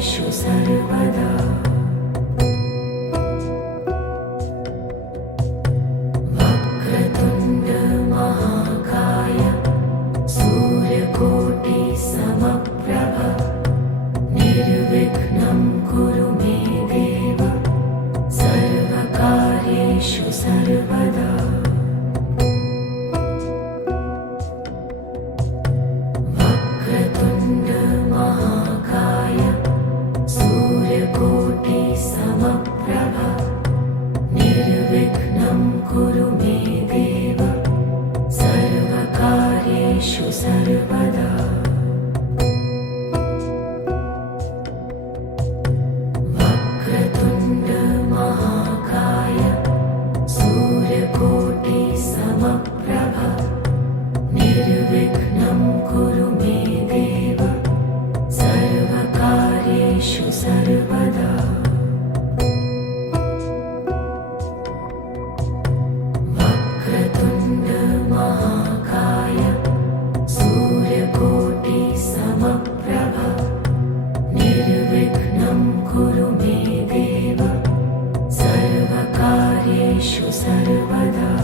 सर्वकार्येषु सर्वदा वक्रतुण्ड महाकाय सूर्यकोटि समप्रभ निर्विघ्नं कुरु मे देव सर्वकार्येषु सर्वदा वक्रतुण्ड महाकाय सूर्यकोटि समप्रभ निर्विघ्नं कुरु मे देव सर्वकार्येषु सर्वदा वक्रतुण्ड महाकाय सूर्यकोटि समप्रभ निर्विघ्नं कुरु मे देव सर्वकार्येषु सर्वदा वक्रतुण्ड महाकाय सूर्यकोटि समप्रभ निर्विघ्नं कुरु मे देव सर्वकार्येषु सर्वदा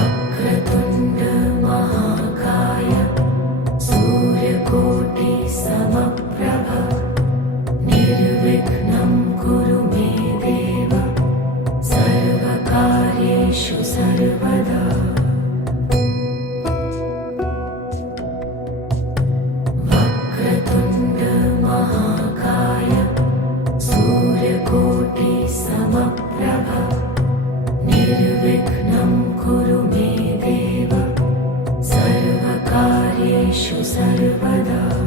वक्रतुण्ड महाकाय सूर्यकोटि समप्रभ निर्विघ्नं कुरु मे देव सर्वकार्येषु सर्वदा वक्रतुण्ड महाकाय सूर्यकोटि समप्रभ निर्विघ्नं कुरु मे देव सर्वकार्येषु सर्वदा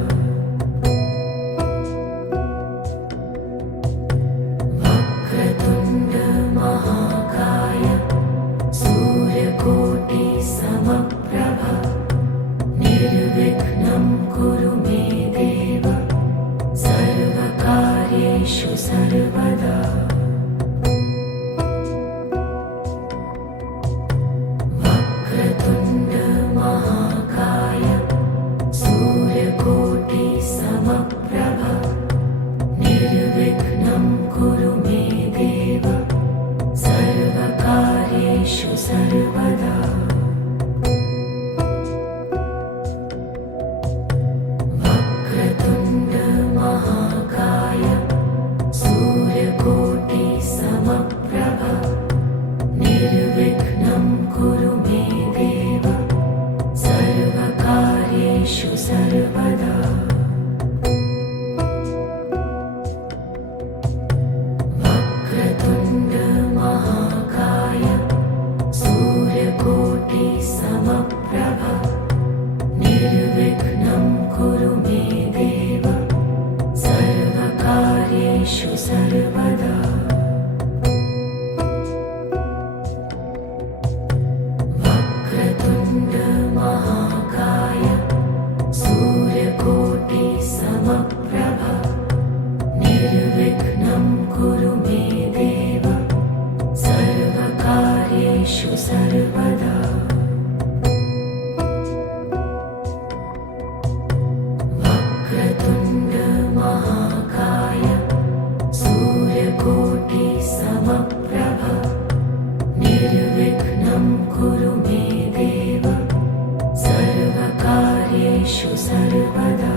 वक्रतुण्ड महाकाय सूर्यकोटि समप्रभ निर्विघ्नं कुरु मे देव सर्वकार्येषु सर्वदा वक्रतुण्ड महाकाय सूर्यकोटि समप्रभ निर्विघ्नं कुरु मे देव सर्वकार्येषु सर्वदा वक्रतुण्ड महाकाय सूर्यकोटि समप्रभ निर्विघ्नं कुरु मे देव सर्वकार्येषु सर्वदा वक्रतुण्ड महाकाय सूर्यकोटि समप्रभ निर्विघ्नं कुरु मे देव सर्वकार्येषु सर्वदा वक्रतुण्ड महाकाय सूर्यकोटि समप्रभ निर्विघ्नं कुरु मे देव सर्वकार्येषु सर्वदा वक्रतुण्ड महाकाय सूर्यकोटि समप्रभ निर्विघ्नं कुरु मे देव सर्वकार्येषु सर्वदा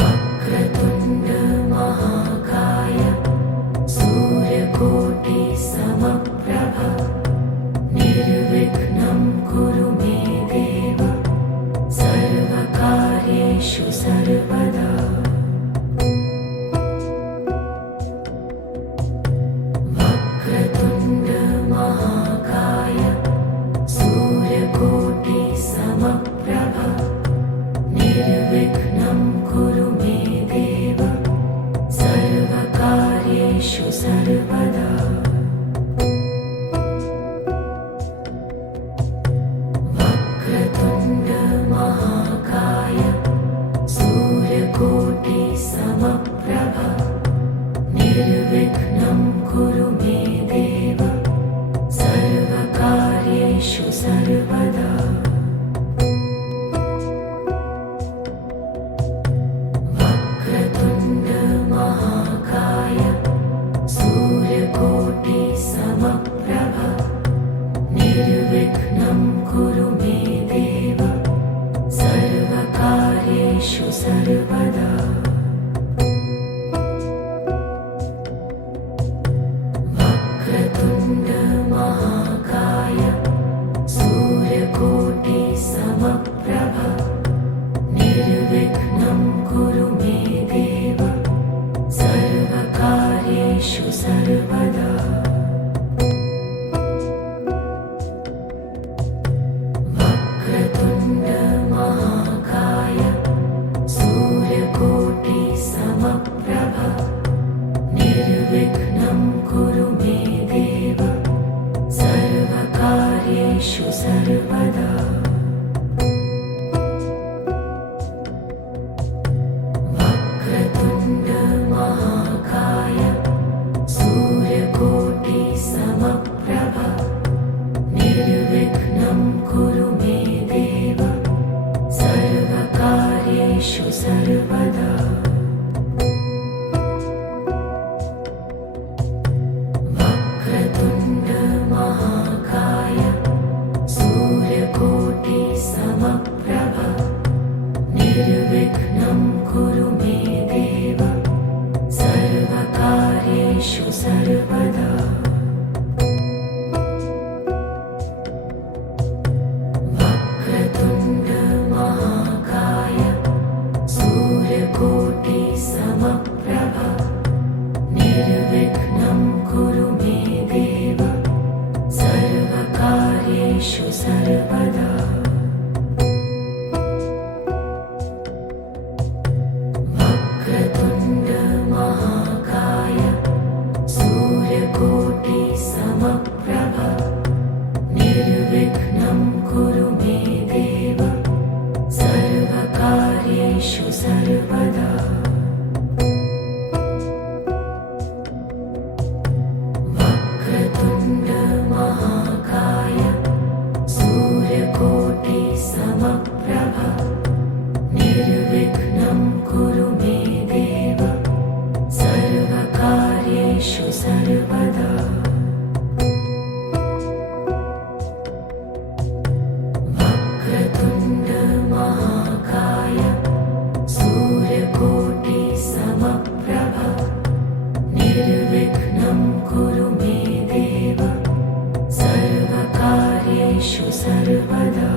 वक्रतुण्ड महाकाय सूर्यकोटि समप्रभ निर्विघ्नं कुरु मे देव सर्वकार्येषु सर्वदा वक्रतुण्ड महाकाय सूर्यकोटि महाकाय सूर्यकोटि समप्रभ निर्विघ्नं कुरु मे देव सर्वकार्येषु सर्वदा वक्रतुण्ड महाकाय सूर्यकोटि समप्रभ निर्विघ्नं कुरु मे देव सर्वकार्येषु सर्वदा वक्रतुण्ड महाकाय सूर्यकोटि समप्रभ निर्विघ्नं कुरु मे देव सर्वकार्येषु सर्वदा वक्रतुण्ड महाकाय सूर्यकोटि समप्रभ निर्विघ्नं कुरु मे देव सर्वकार्येषु सर्वदा वक्रतुण्ड महाकाय सूर्यकोटि समप्रभ निर्विघ्नं कुरु मे देव सर्वकार्येषु सर्वदा वक्रतुण्ड महाकाय सूर्यकोटि समप्रभ निर्विघ्नं कुरु मे देव सर्वकार्येषु सर्वदा वक्रतुण्ड महाकाय सूर्यकोटि समप्रभ निर्विघ्नं कुरु मे देव सर्वकार्येषु सर्वदा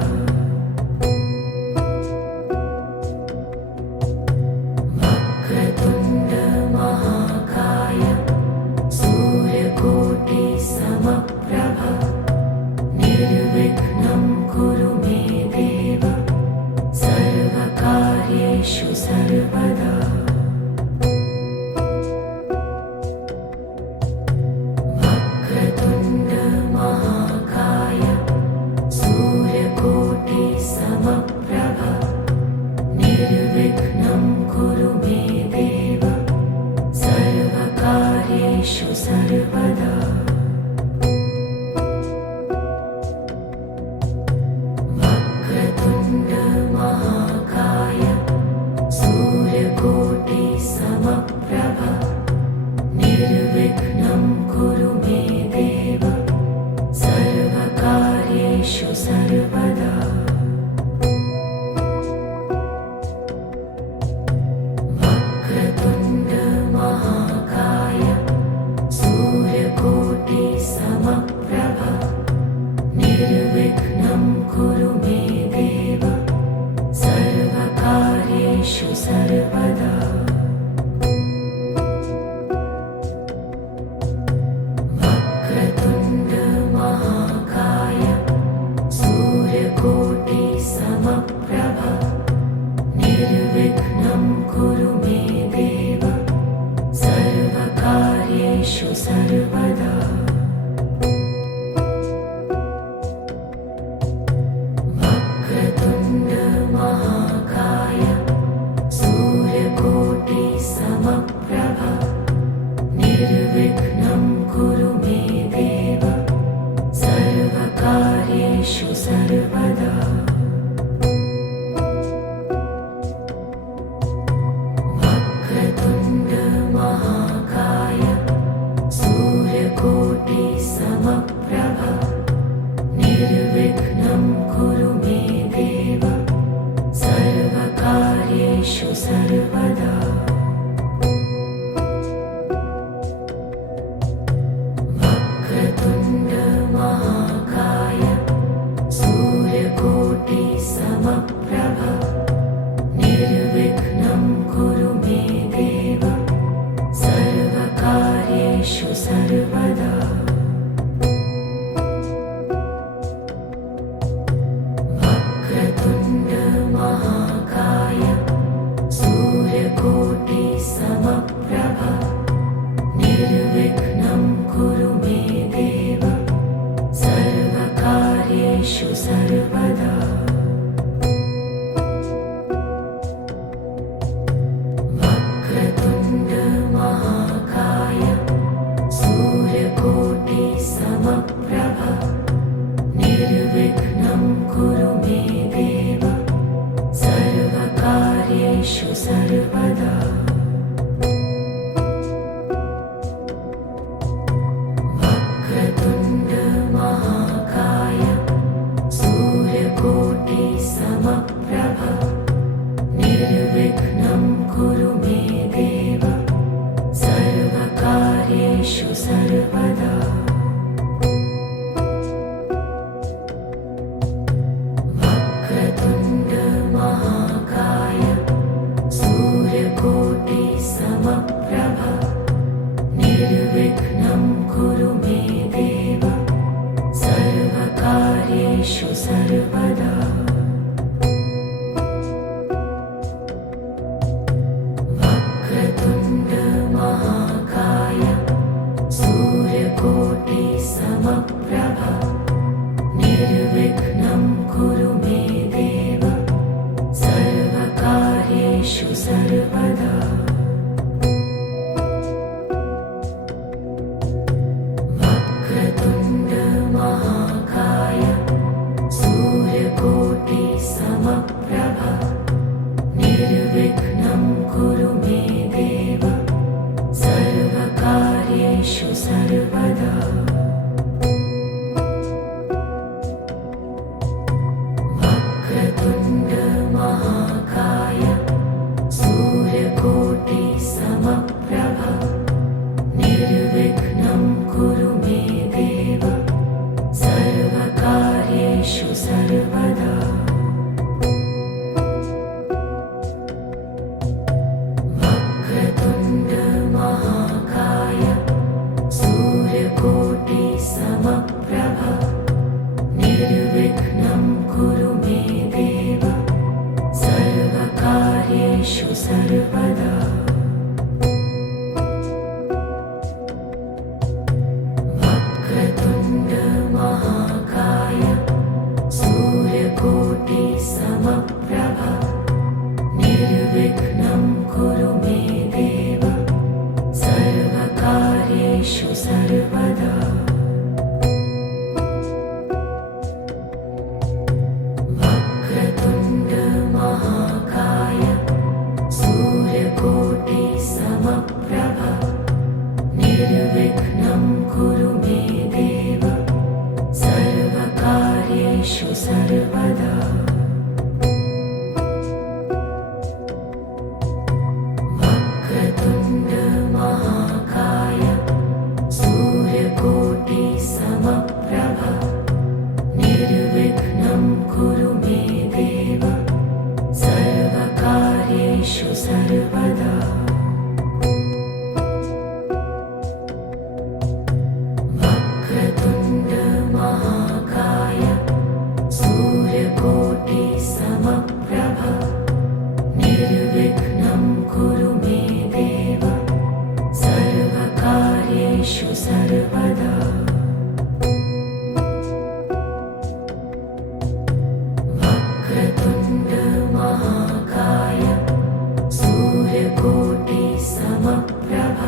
वक्रतुण्ड महाकाय सूर्यकोटि समप्रभ निर्विघ्नं कुरु मे देव सर्वकार्येषु सर्वदा वक्रतुण्ड महाकाय सूर्यकोटि समप्रभ निर्विघ्नं कुरु मे देव सर्वकार्येषु सर्वदा वक्रतुण्ड महाकाय सूर्यकोटि समप्रभ निर्विघ्नं कुरु मे देव सर्वकार्येषु सर्वदा वक्रतुण्ड महाकाय सूर्यकोटि समप्रभ निर्विघ्नं कुरु मे देव सर्वकार्येषु सर्वदा वक्रतुण्ड महाकाय सूर्यकोटि समप्रभ निर्विघ्नं कुरु मे देव सर्वकार्येषु सर्वदा वक्रतुण्ड महाकाय सूर्यकोटि समप्रभ निर्विघ्नं कुरु मे देव सर्वकार्येषु सर्वदा वक्रतुण्ड महाकाय सूर्यकोटि समप्रभ निर्विघ्नं कुरु मे देव सर्वकार्येषु सर्वदा वक्रतुण्ड महाकाय सूर्यकोटि समप्रभ निर्विघ्नं कुरु मे देव सर्वकार्येषु सर्वदा वक्रतुण्ड कार्येषु सर्वदा वक्रतुण्ड महाकाय सूर्यकोटि समप्रभ निर्विघ्नं कुरु मे देव सर्वकार्येषु सर्वदा वक्रतुण्ड महाकाय सूर्यकोटि समप्रभ निर्विघ्नं कुरु मे देव सर्वकार्येषु सर्वदा वक्रतुण्ड महाकाय सूर्यकोटि समप्रभ निर्विघ्नं कुरु मे देव सर्वकार्येषु सर्वदा वक्रतुण्ड महाकाय सूर्यकोटि समप्रभ निर्विघ्नं कुरु मे देव सर्वकार्येषु सर्वदा वक्रतुण्ड महाकाय सूर्यकोटि समप्रभ निर्विघ्नं कुरु मे देव सर्वकार्येषु सर्वदा वक्रतुण्ड महाकाय सूर्यकोटि समप्रभ निर्विघ्नं कुरु मे देव सर्वकार्येषु सर्वदा वक्रतुण्ड महाकाय सूर्यकोटि समप्रभ निर्विघ्नं कुरु मे देव सर्वकार्येषु सर्वदा वक्रतुण्ड महाकाय सूर्यकोटि समप्रभ निर्विघ्नं कुरु मे देव सर्वकार्येषु सर्वदा वक्रतुण्ड महाकाय सूर्यकोटि समप्रभ निर्विघ्नं कुरु मे देव सर्वकार्येषु सर्वदा वक्रतुण्ड महाकाय सूर्यकोटि समप्रभ निर्विघ्नं कुरु मे देव सर्वकार्येषु सर्वदा वक्रतुण्ड महाकाय सूर्यकोटि समप्रभ निर्विघ्नं कुरु मे देव सर्वकार्येषु सर्वदा वक्रतुण्ड महाकाय सूर्यकोटि समप्रभ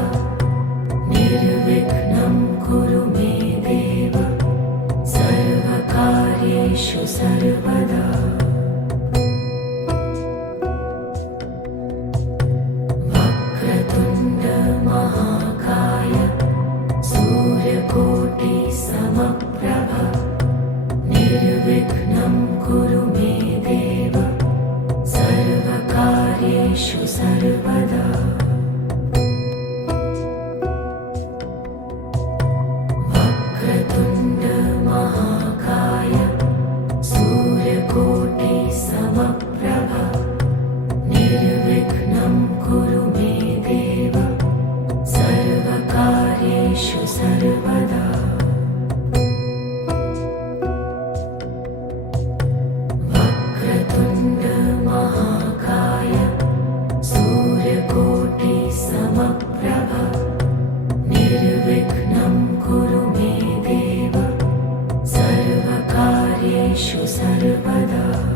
निर्विघ्नं कुरु मे देव सर्वकार्येषु सर्वदा वक्रतुण्ड महाकाय सूर्यकोटि समप्रभ निर्विघ्नं कुरु मे देव सर्वकार्येषु सर्वदा वक्रतुण्ड महाकाय सूर्यकोटि समप्रभ निर्विघ्नं कुरु मे देव सर्वकार्येषु सर्वदा वक्रतुण्ड महाकाय सूर्यकोटि सर्वेषु सर्वदा